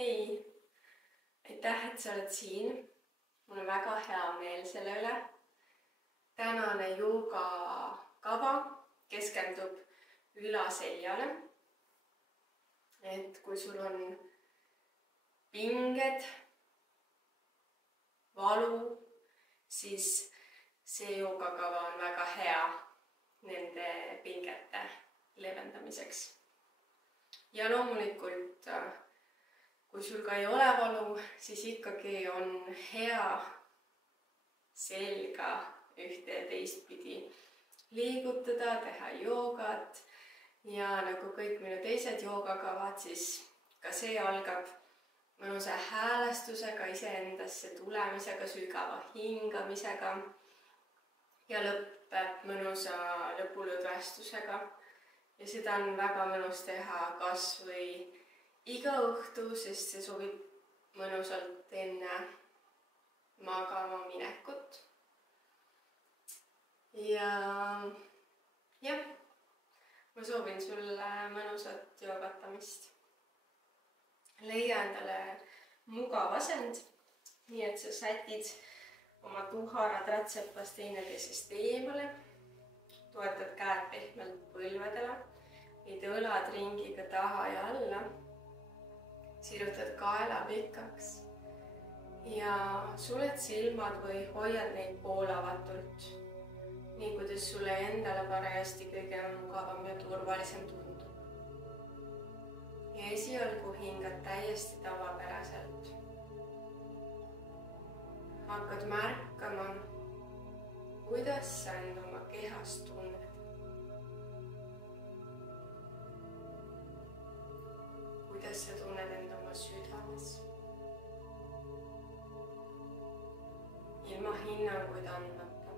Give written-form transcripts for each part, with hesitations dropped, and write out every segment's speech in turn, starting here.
Hei, aitäh, et sa oled siin. Mul on väga hea meel selle üle. Tänane joogakava keskendub ülaseljale. Et kui sul on pinged, valu, siis see joogakava on väga hea nende pingete leevendamiseks. Ja loomulikult, kui sul ka ei ole valu, siis ikkagi on hea selga ühte ja teistpidi liigutada, teha joogat. Ja nagu kõik minu teised joogakavad, siis ka see algab mõnusa häälestusega, iseendasse tulemisega, sügava hingamisega ja lõpeb mõnusa lõpulõdvestusega. Ja seda on väga mõnus teha kas või iga õhtu, sest see sobib mõnusalt enne magama minekut. Ja ma soovin sulle mõnusat joogatamist. Leia endale mugav asend, nii et sa sätid oma tuharad rätsepast teineteisest eemale, toetad käed pehmelt põlvedele, viid õlad ringiga taha ja alla, sirutad kaela pikaks ja suled silmad või hoiad neid poolavatult, nii kuidas sulle endale parajasti kõige mugavam ja turvalisem tundub. Ja esialgu hingad täiesti tavapäraselt. Hakkad märkama, kuidas sa end oma kehas tunned. Kuidas sa tunned end oma südames. Ilma hinnanguid andmata.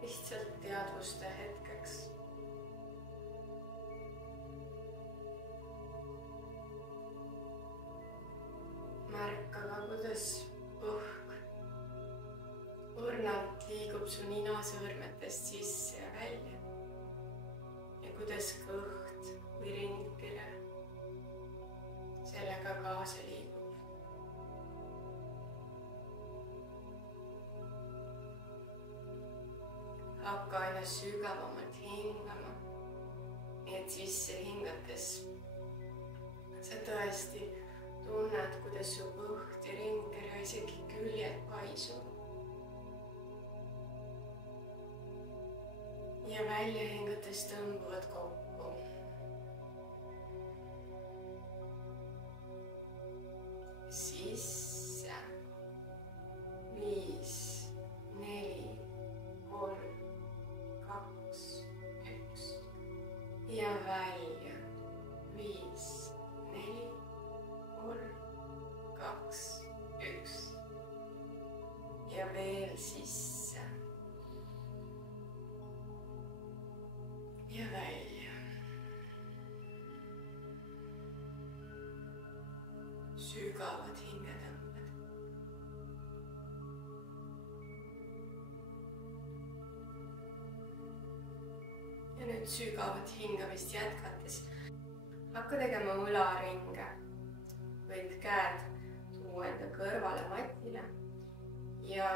Lihtsalt teadvuste hetkeks. Märka ka, kuidas õhk õrnalt liigub su ninasõõrmetest sisse ja välja. Ja kuidas kõht või ringkere sellega kaasa liigub. Hakka aina sügavamalt hingama, nii et sisse hingates sa tõesti tunned, kuidas su kõht ja ringkere ja isegi küljed paisuvad. Ja välja hingates tõmbuvad kokku. Sisse 5, 4, 3, 2, 1 ja välja 5, 4, 3, 2, 1 ja veel sisse ja välja. Sügavad hingetõmbed. Ja nüüd sügavat hingamist jätkates hakka tegema õlaringe. Võid käed tuua enda kõrvale matile ja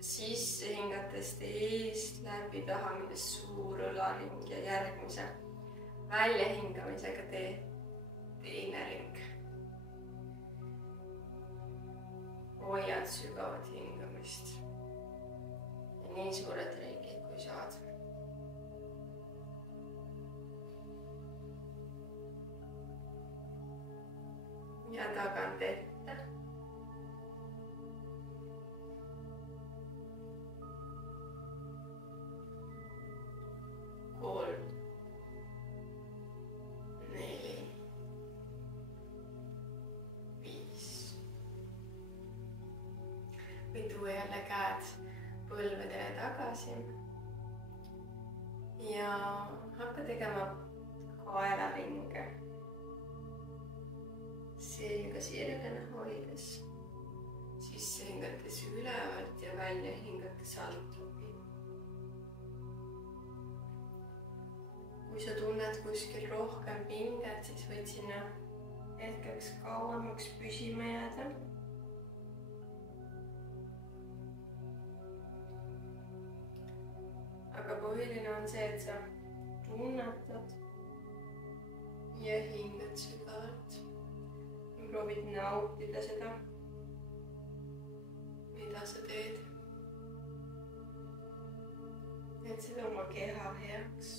sisse hingates eest läbi taha minnes suur õlaring ja järgmise väljahingamisega tee teine ring. Hoiad sügavat hingamist ja nii suured ringid kui saad. Ja tagant ette. Kolm, 4, 5. Või tuua jälle käed põlvedele tagasi. Ja hakka tegema kaelaringe. Selga sirgena hoides, sisse hingates ülevalt ja välja hingates alt läbi. kui sa tunned kuskil rohkem pinget, siis võid sinna hetkeks kauemaks püsima jääda. Aga põhiline on see, et sa tunnetad ja hingad sügavalt. Proovid nautida seda, mida sa teed. Et seda oma keha heaks.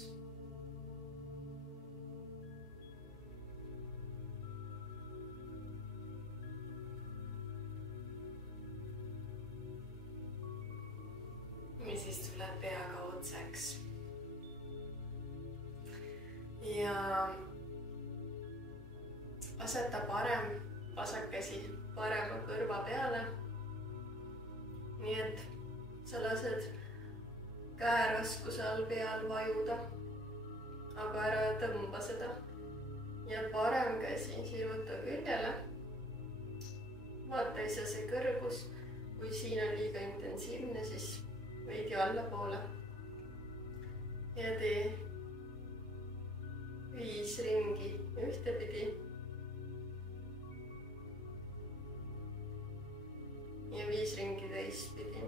Ja siis tuleb peaga otseks. Ja aseta parem vasakkäsi parema kõrva peale. Nii et sa lased käeraskuse all peal vajuda, aga ära tõmba seda. Ja parem käsi siruta küljele. Vaata ise see kõrgus. Kui siin on liiga intensiivne, siis veidi allapoole. Ja tee 5 ringi ühtepidi. Ja 5 ringi teistpidi.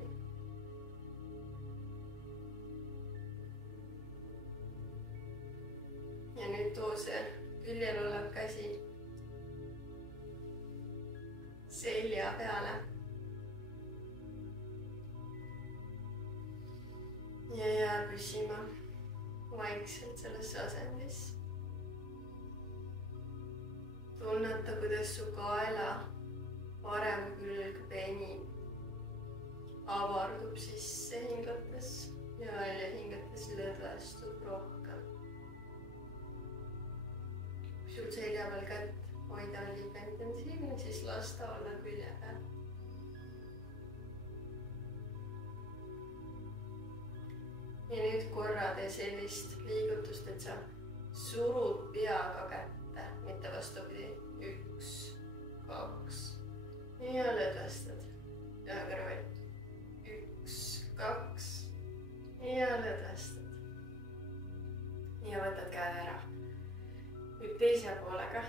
Ja nüüd too see küljel olev käsi selja peale. Ja jää püsima vaikselt sellesse asendis. Tunneta, kuidas su kaela parem külg penib, avardub sisse hingates ja välja hingates lõdvestub rohkem. Kui sul selja peal kätt hoida on liiga intensiivne, siis las ta olla külje peal. Ja nüüd korra tee sellist liigutust, et sa surud peaga kätte, mitte vastupidi. 1, 2 ja lõdvestad. Ja kõrvalt. 1, 2 ja lõdvestad. Ja võtad käed ära. Nüüd teise poolega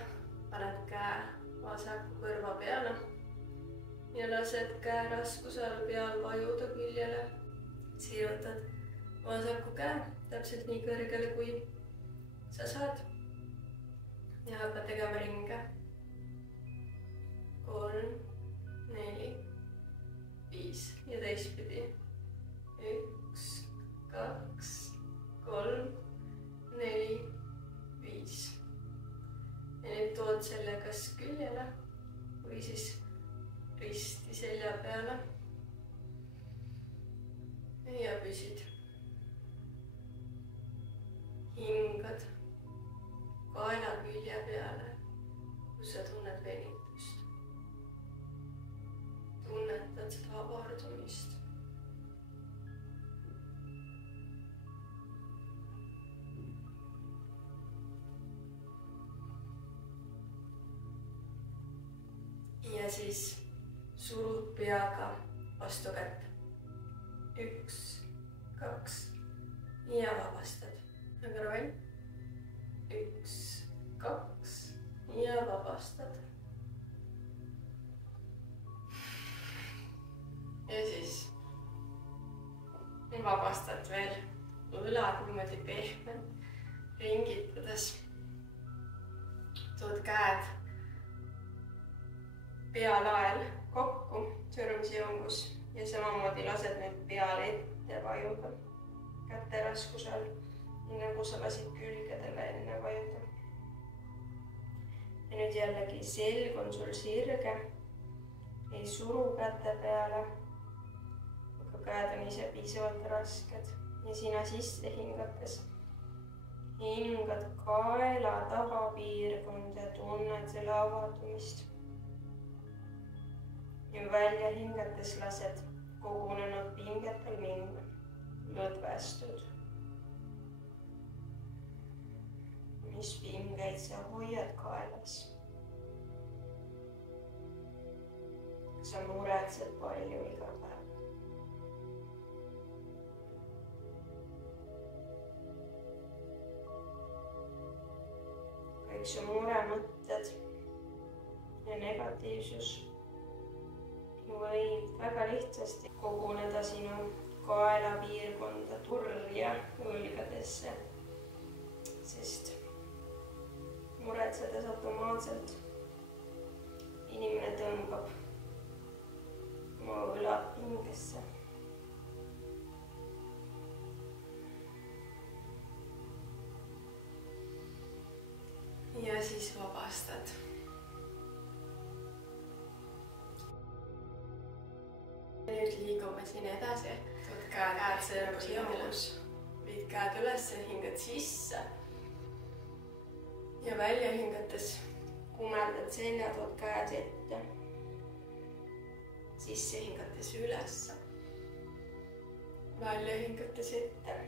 paned käe vasaku kõrva peale ja lased käe raskuse all peal vajuda küljele. Sirutad vasaku käe täpselt nii kõrgele, kui sa saad. Ja hakkad tegema ringe. 3, 4, 5 ja teistpidi. 1, 2, 3, 4, 5. Ja nüüd tood selle kas küljele või siis risti selja peale. Ja püsid. Hingad kaela külje peale, kus sa tunned venitust. Tunnetad seda avardumist. Ja siis surud peaga vastu kätt. 1, 2 ja vabastad. Kõrval. 1, 2 ja vabastad. Ja siis vabastad veel õlad niimoodi pehmelt ringitades. Tood käed pealael kokku sõrmsiungus ja samamoodi lased need peale ette vajuda käte raskuse all. Nii nagu sa lasid külgedele enne vajuda. Ja nüüd jällegi selg on sul sirge. Ei suru käte peale. Aga käed on ise piisavalt rasked. Ja sina sisse hingates. Hingad kaela tahapiirkond ja tunned selle avardumist. Ja välja hingates lased kogunenud pingetel minna. Lõdvestud. Mis pingeid sa hoiad kaelas? Sa muretsed palju iga päev. kõik su muremõtted ja negatiivsus võib väga lihtsasti koguneda sinu kaelapiirkonda, turja õlgadesse, sest muretsedes automaatselt inimene tõmbab oma õlad pingesse. Ja siis vabastad. Nüüd liigume siin edasi. Tood käed sõrmele. Viid käed üles, hingad sisse. Ja välja hingates kumerdad selja, tood käed ette. Sisse hingates üles. Välja hingates ette.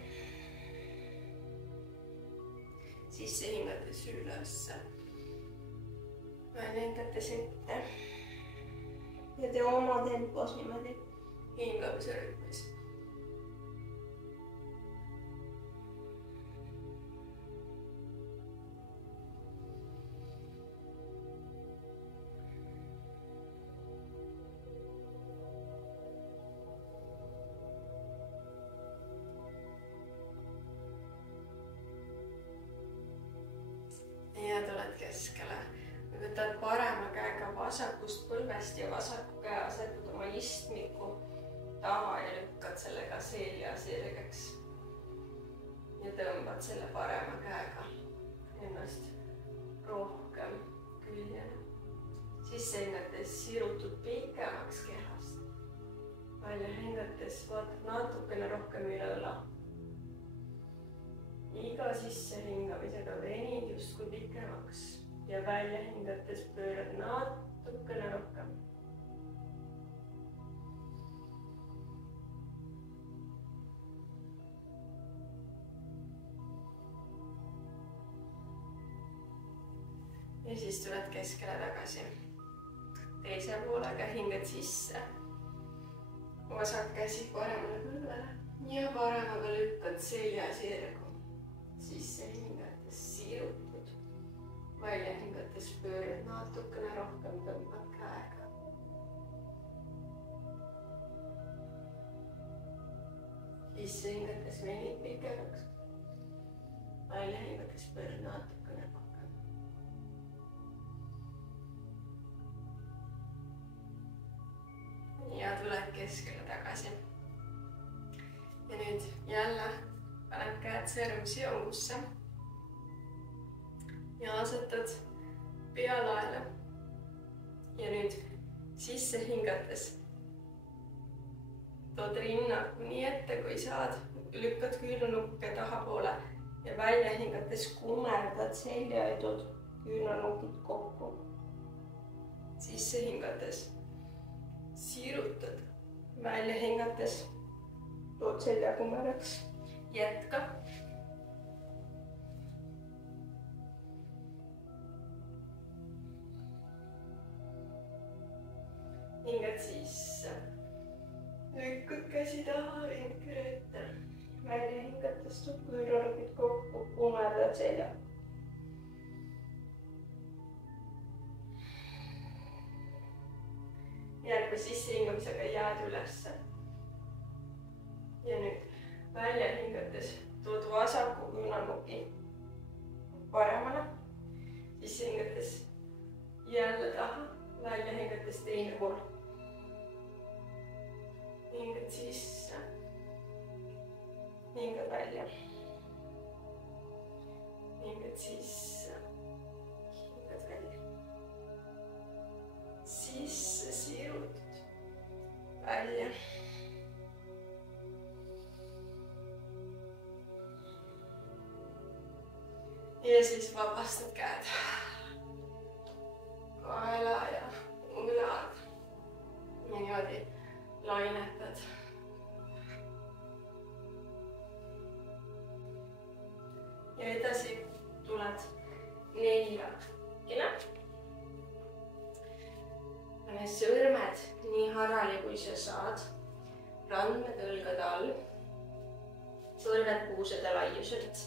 Sisse hingates üles. Välja hingates ette. Ja tee oma tempos niimoodi. Hingamise rütmis. Ja tuled keskele. Võtad parema käega vasakust põlvest ja vasaku käe asetad oma istmiku taha ja lükkad sellega selja sirgeks. Ja tõmbad selle parema käega ennast rohkem küljele. Sisse hingates sirutud pikemaks kehast. Välja hingates vaatad natukene rohkem üle õla. Iga sisse hingamisega venid justkui pikemaks ja välja hingates pöörad natukene rohkem. Ja siis tuled keskele tagasi. Teise poolega hingad sisse. Vasak käsi paremale põlvele ja paremaga lükkad selja sirgu. Sisse hingates sirutud. Välja hingates pöörad natukene rohkem, tõmbad käega. Sisse hingates venid pikemaks. Välja hingates pöörad natukene rohkem. Ja tuled keskele tagasi. Ja nüüd jälle paned käed sõrmsioomusse ja asetad pea laele. Ja nüüd sisse hingates tood rinna nii ette, kui saad, lükkad küünlanukke tahapoole ja välja hingates kumerdad seljaöödud küünlanukid kokku. Sisse hingates sirutad, välja hingates tood selja kumeraks. Jätka. Hingad sisse. Lükkad käsi taha, ringküür ette. Välja hingates tood küünlanukid kokku, kumerdad selja. Järgmine sisse hingamisega jääd ülesse. Ja nüüd välja hingates tood vasaku küünlanuki paremale. Sisse hingates jälle taha, välja hingates teine pool. Hingad sisse. Hingad välja. Hingad sisse. Hingad välja. Sisse sirutud. Välja. Ja siis vabastad käed. Kaela ja õlad. Ja niimoodi lainetad. Ja edasi tuled neljakina. Pane sõrmed nii harali, kui sa saad. Randmed õlgade all. Põlved puusade laiuselt.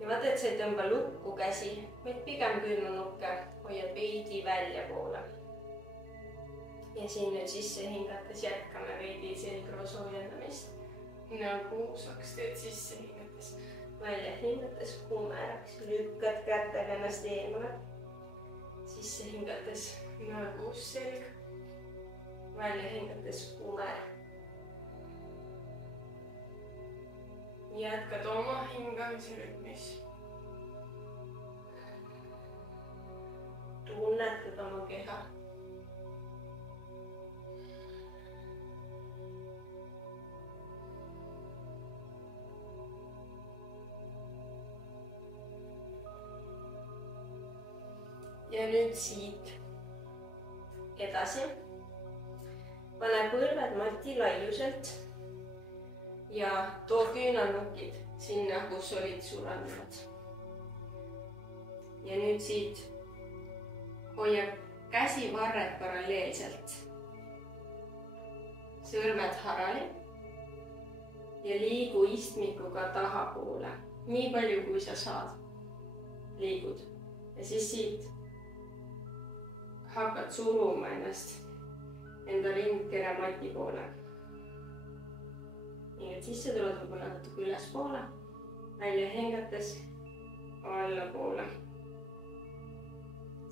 ja vaata, et sa ei tõmba lukku käsi, vaid pigem küünlanukke hoiad veidi väljapoole. ja siin nüüd sisse hingates jätkame veidi selgroo soojendamist. näokuusaks teed sisse hingates. välja hingates kumeraks, lükkad kätega ennast eemale. sisse hingates näokuus selg. välja hingates kumer. jätkad oma hingamise rütmis. tunnetad oma keha. ja nüüd siit edasi. pane põlved mati laiuselt ja too küünalnukid sinna, kus olid su randad. ja nüüd siit hoia käsivarred paralleelselt. sõrmed harali ja liigu istmikuga tahapoole, nii palju kui sa saad. liigud ja siis siit hakkad suruma ennast enda ringkere mati poole. nii et sisse tuled võib-olla natuke ülespoole, välja hingates allapoole.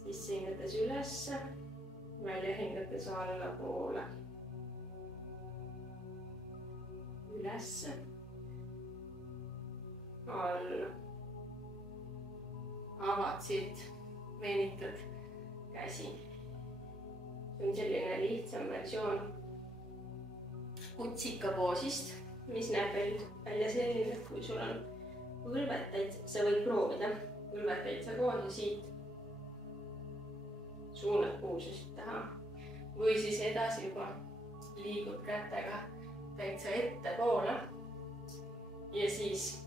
sisse hingates ülesse, välja hingates allapoole. ülesse, alla. avad siit, venitad käsi. see on selline lihtsam versioon kutsikapoosist, mis näeb välja selline, et kui sul on põlved täitsa, sa võid proovida põlved täitsa koos ja siit suunad puusasid taha. või siis edasi juba liigud kätega täitsa ettepoole ja siis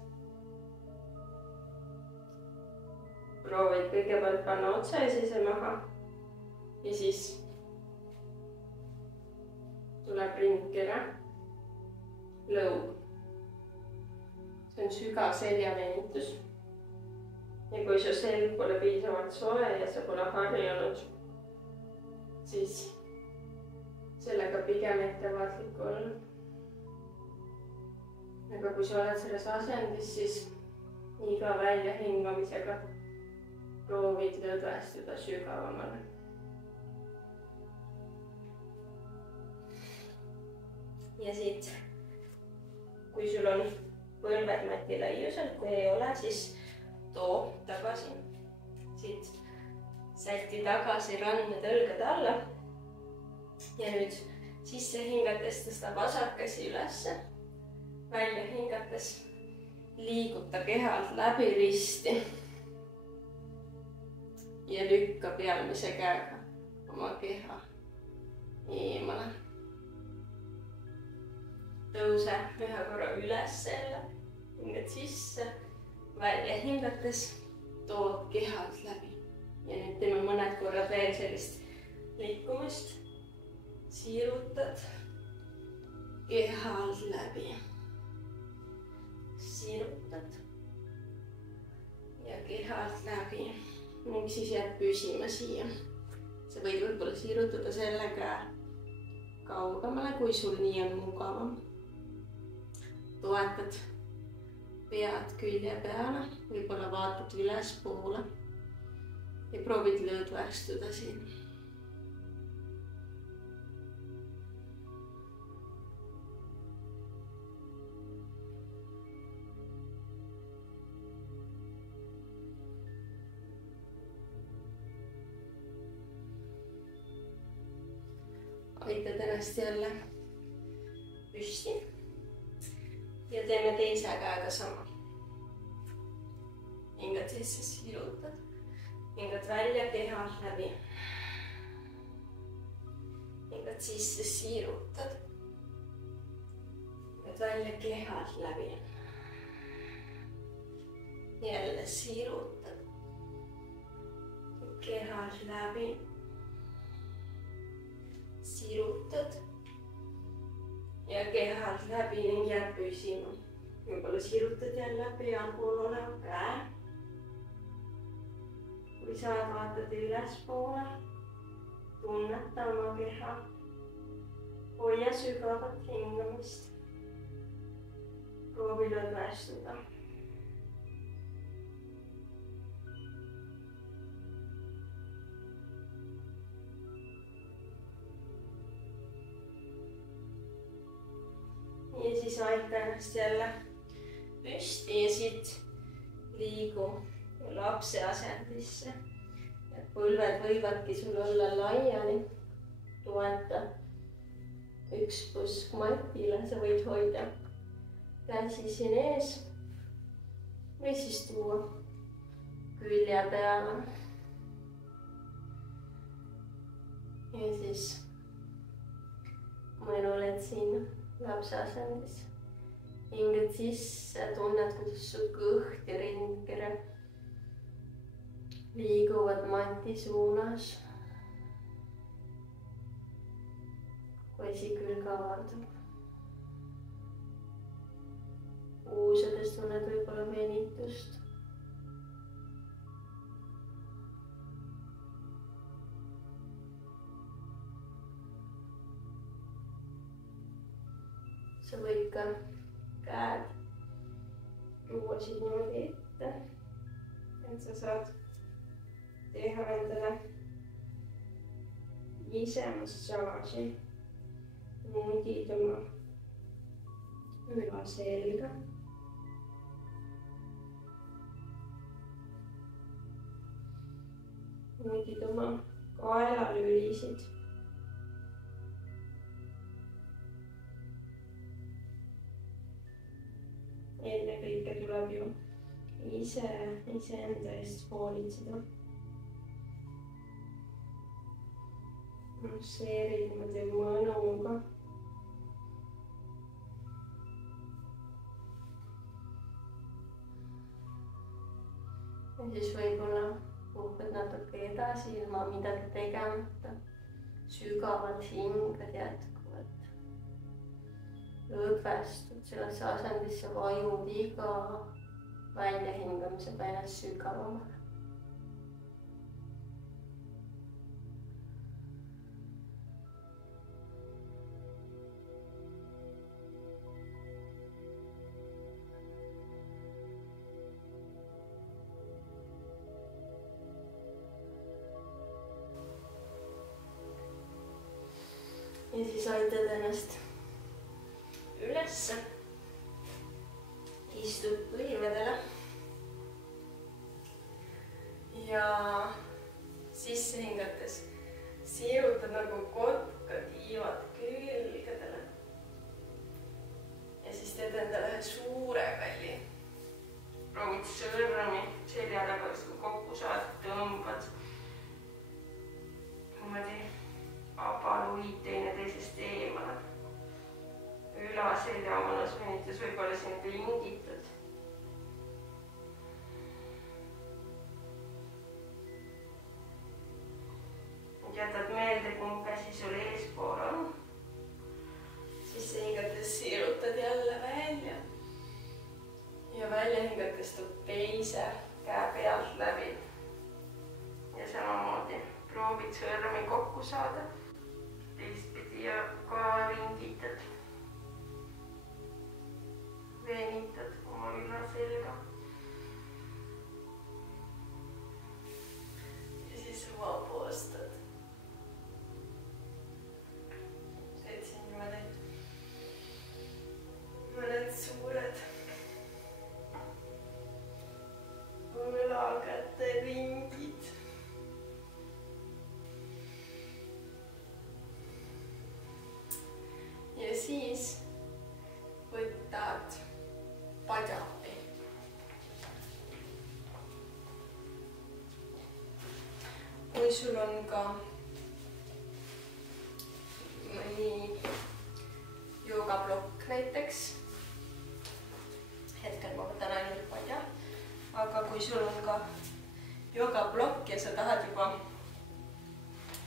proovid kõigepealt panna otsaesise maha ja siis tuleb ringkere, lõug. see on sügav seljavenitus. ja kui su selg pole piisavalt soe ja sa pole harjunud, siis sellega pigem ettevaatlik olla. aga kui sa oled selles asendis, siis iga väljahingamisega proovid lõdvestuda sügavamale. ja siit, kui sul on põlved mati laiuselt, kui ei ole, siis too tagasi. siit säti tagasi randmed õlgade alla. ja nüüd sisse hingates tõsta vasakkäsi ülesse, välja hingates liiguta kehalt läbi risti ja lükka pealmise käega oma keha eemale. tõuse ühe korra üles jälle, hingad sisse, välja hingates tood kehalt läbi. ja nüüd teeme mõned korrad veel sellist liikumist. siirutad kehalt läbi, siirutad ja kehalt läbi ning siis jääd püsima siia. sa võid võib-olla siirutada selle käe kaugemale, kui sul nii on mugavam. toetad pead külje peale, võib-olla vaatad ülespoole ja proovid lõdvestuda siin. aitad ennast jälle püsti ja teeme teise käega sama. hingad sisse, sirutad, hingad välja kehalt läbi. hingad sisse, siirutad, hingad välja kehalt läbi. jälle siirutad, kehalt läbi. sirutad ja kehalt läbi ning jääd püsima. võib-olla sirutad jälle pea pool oleva käe. kui saad, vaatad ülespoole, tunneta oma keha. hoia sügavat hingamist. proovi lõdvestuda. ja siis aita ennast jälle püsti ja siit liigu lapse asendisse. põlved võivadki sul olla laiali. toeta üks pusk matile, sa võid hoida käsi siin ees või siis tuua külje peale. ja siis mõnuled siin lapse asendis. hingad sisse, tunned, kuidas su kõht ja ringkere liiguvad mati suunas. kui esikülg avardub. uusades tunned võib-olla venitust. sa võid ka käed luua siin niimoodi ette, et sa saad teha endale ise massaaži. nudid oma ülaselga. nudid oma kaelalülisid. ennekõike tuleb ju iseenda eest hoolitseda. masseerid niimoodi mõnuga. ja siis võib-olla puhkad natuke edasi ilma midagi tegemata. sügavalt hingad jätkuvalt. lõdvestud sellesse asendisse, vajud iga väljahingamisega ennast sügavamale. ja siis aitad ennast ülesse. istud põlvedele. ja sisse hingates sirutad nagu kotka tiivad külgedele. ja siis teed endale ühe suure kalli. proovid sõrmi selja taga justkui kokku saada, tõmbad niimoodi abaluid teineteisest eemale. ülaselja mõnus venitus, võib-olla siin pingitud. jätad meelde, kumb käsi sul eespool on. sisse hingates sirutad jälle välja. ja välja hingates tuleb teise käe pealt läbi. ja samamoodi proovid sõrmi kokku saada. teistpidi ja ka ringitad. venitad oma ülaselga. ja siis vabastad. teed siin niimoodi mõned suured õlakäte ringid. ja siis võtad padjapi. kui sul on ka mõni joogaplokk näiteks, hetkel ma võtan ainult padja, aga kui sul on ka joogaplokk ja sa tahad juba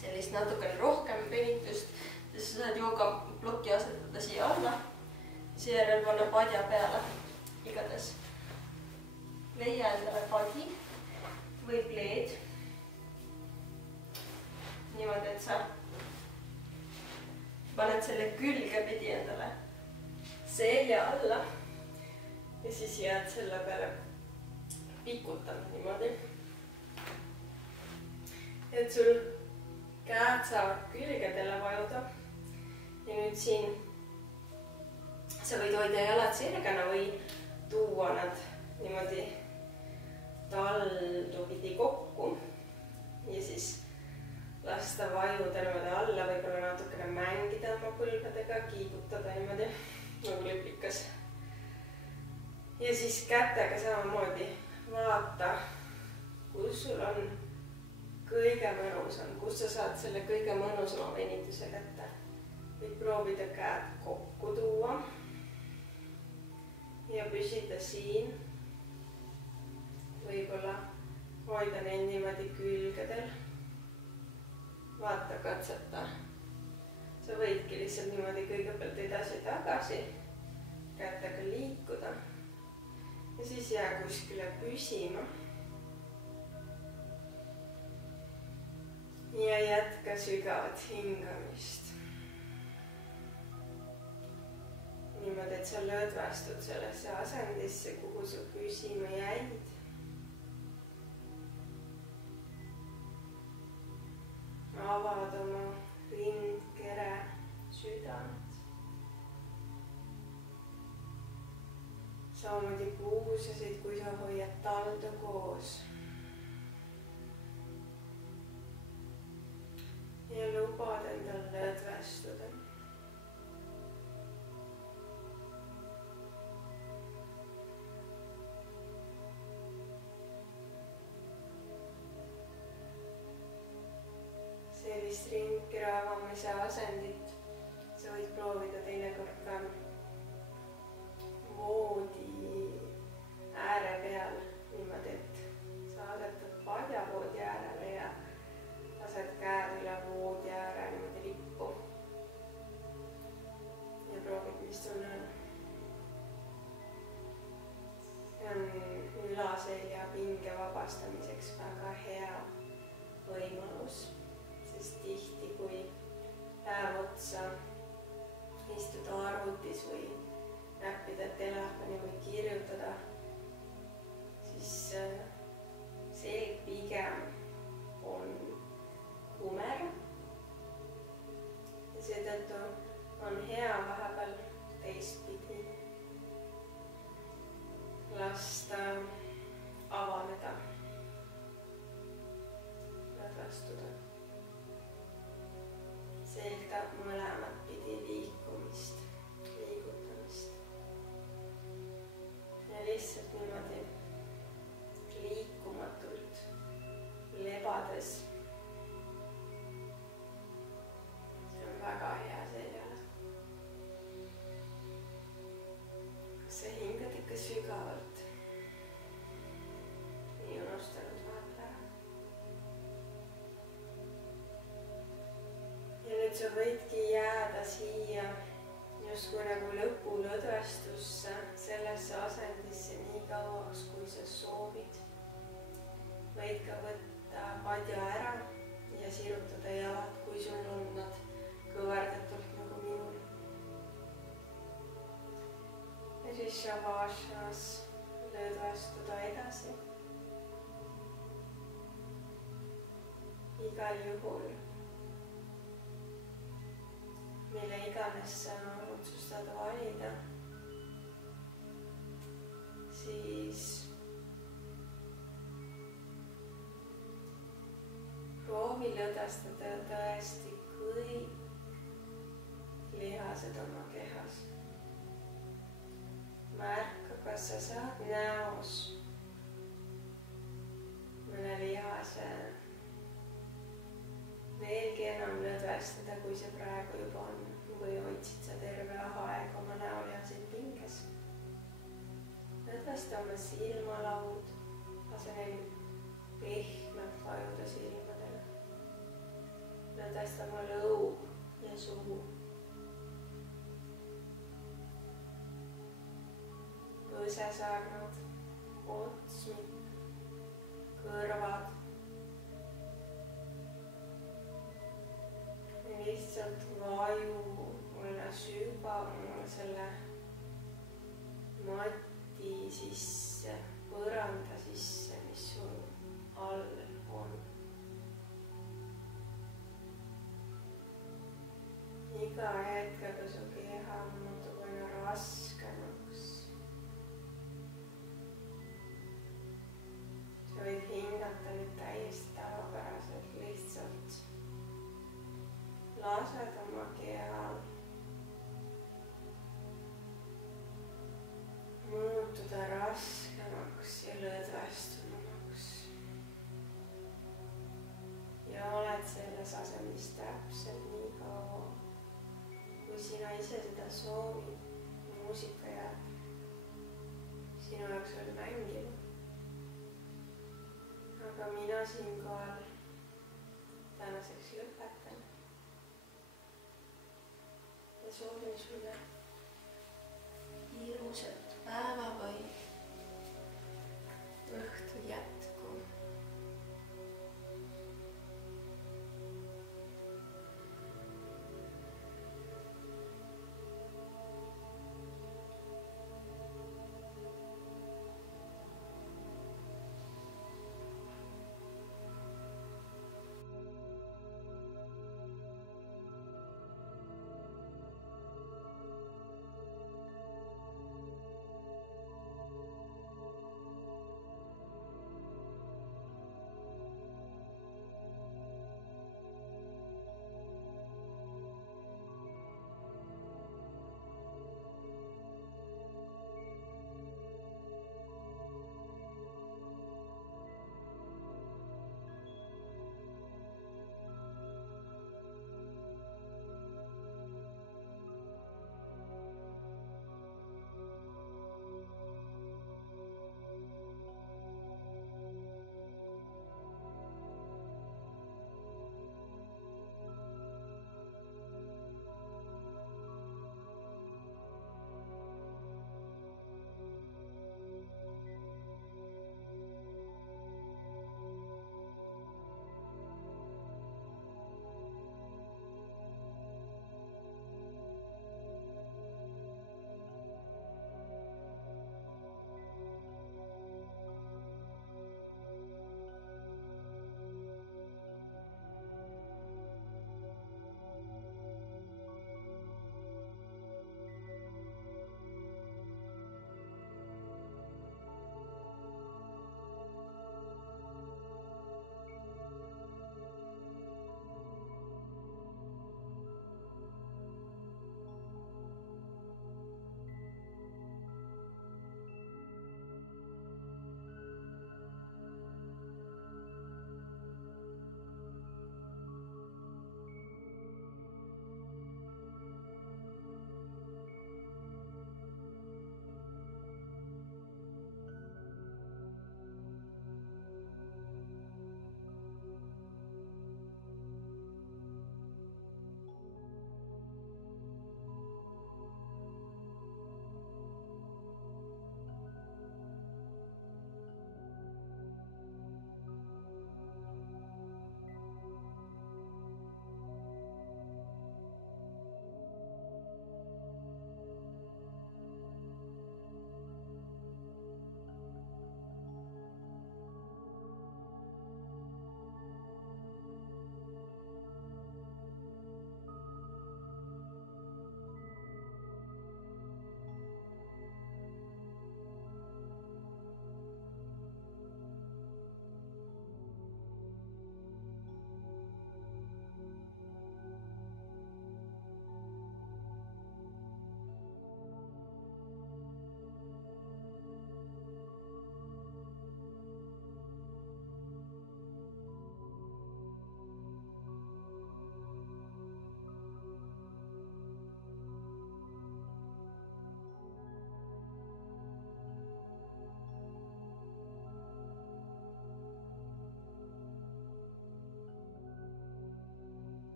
sellist natukene rohkem venitust, siis sa saad joogaplokki asetada siia alla, seejärel panna padja peale igatahes leia endale padi või pleed. Niimoodi, et sa paned selle külgepidi endale selja alla ja siis jääd selle peale pikutama niimoodi. Et sul käed saavad külgedele vajuda. Ja nüüd siin sa võid hoida jalad sirgena või tuua nad niimoodi taldupidi kokku ja siis lasta vajuda niimoodi alla, võib-olla natukene mängida oma põlvedega, kiigutada niimoodi nagu liplikas. Ja siis kätega samamoodi vaata, kus sul on kõige mõnusam, kus sa saad selle kõige mõnusama venituse kätte. Võid proovida käed kokku tuua ja püsida siin. Võib-olla hoida neid niimoodi külgedel. Vaata, katseta. Sa võidki lihtsalt niimoodi kõigepealt edasi-tagasi kätega liikuda. Ja siis jää kuskile püsima. Ja jätka sügavat hingamist. Niimoodi, et sa lõdvastud sellesse asendisse, kuhu sa püsima jäid. Avad oma rindkere südant. Samamoodi puusasid, kui sa hoiad taldu koos. Ja lubad endal lõdvestuda. Sellist rindkere avamise asendit sa võid proovida teinekord ka voodi ääre peal niimoodi, et sa asetad padja voodi äärele ja lased käed üle voodi ääre niimoodi lippu. Ja proovid, mis tunne on. See on ülaselja pinge vabastamiseks väga hea võimalus. Sest tihti, kui päev otsa istuda arvutis või näppida telefoni või kirjutada, siis selg pigem on kumer. Ja seetõttu on hea vahepeal teistpidi lasta avaneda, lõdvestuda. Selg tahab mõlemat pidi liikumist, liigutamist. Ja lihtsalt niimoodi liikumatult lebades. See on väga hea seljale. Kas sa hingad ikka sügavalt? Ei unustanud vaata ära. Ja nüüd sa võidki jääda siia justkui nagu lõpulõdvestusse, sellesse asendisse nii kauaks, kui sa soovid. Võid ka võtta padja ära ja sirutada jalad, kui sul on nad kõverdatult nagu minul. Ja siis shavashanas lõdvestuda edasi. Igal juhul mille iganes sa otsustad valida, siis proovi lõdvestada tõesti kõik lihased oma kehas. Märka, kas sa saad näos mõne lihase veelgi enam lõdvestada, kui see praegu juba on, või hoidsid sa terve aeg oma näolihaseid pinges. Lõdvesta oma silmalaud, lase neil pehmelt vajuda silmadele. Lõdvesta oma lõug ja suu. põsesarnad, otsmik, kõrvad. lihtsalt vaju mulle sügavamale selle mati sisse, põranda sisse, mis sul all on. iga hetkega su keha muutub aina raskemaks. sa võid hingata nüüd täiesti tavapäraselt, lihtsalt lased oma kehal muutuda raskemaks ja lõdvestunumaks. ja oled selles asemis täpselt nii kaua, kui sina ise seda soovid. muusika jääb sinu jaoks veel mängima. aga mina siinkohal tänaseks lõpetan. ja soovin sulle ilusat